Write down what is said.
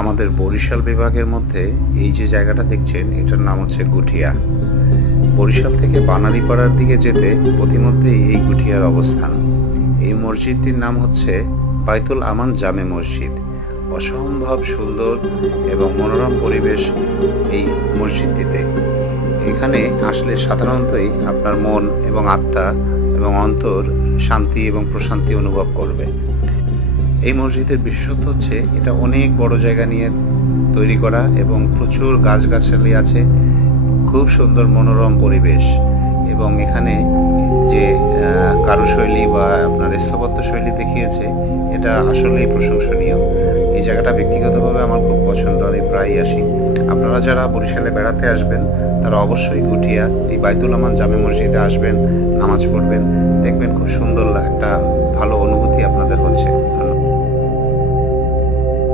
আমাদের বরিশাল বিভাগের মধ্যে এই যে জায়গাটা দেখছেন এটার নাম হচ্ছে গুঠিয়া। বরিশাল থেকে বানারীপাড়ার দিকে যেতে পথিমধ্যেই এই গুঠিয়ার অবস্থান। এই মসজিদটির নাম হচ্ছে বাইতুল আমান জামে মসজিদ। অসম্ভব সুন্দর এবং মনোরম পরিবেশ এই মসজিদটিতে। এখানে আসলে সাধারণতই আপনার মন এবং আত্মা এবং অন্তর শান্তি এবং প্রশান্তি অনুভব করবে। এই মসজিদের বিশেষত্ব হচ্ছে এটা অনেক বড় জায়গা নিয়ে তৈরি করা এবং প্রচুর গাছগাছালি আছে, খুব সুন্দর মনোরম পরিবেশ। এবং এখানে যে কারুশৈলী বা আপনার স্থাপত্য শৈলী দেখিয়েছে এটা আসলেই প্রশংসনীয়। এই জায়গাটা ব্যক্তিগতভাবে আমার খুব পছন্দ, আমি প্রায়ই আসি। আপনারা যারা বরিশালে বেড়াতে আসবেন তারা অবশ্যই গুঠিয়া এই বাইতুল আমান জামে মসজিদে আসবেন, নামাজ পড়বেন, দেখবেন খুব সুন্দর একটা ভালো অনুভূতি আপনাদের হচ্ছে।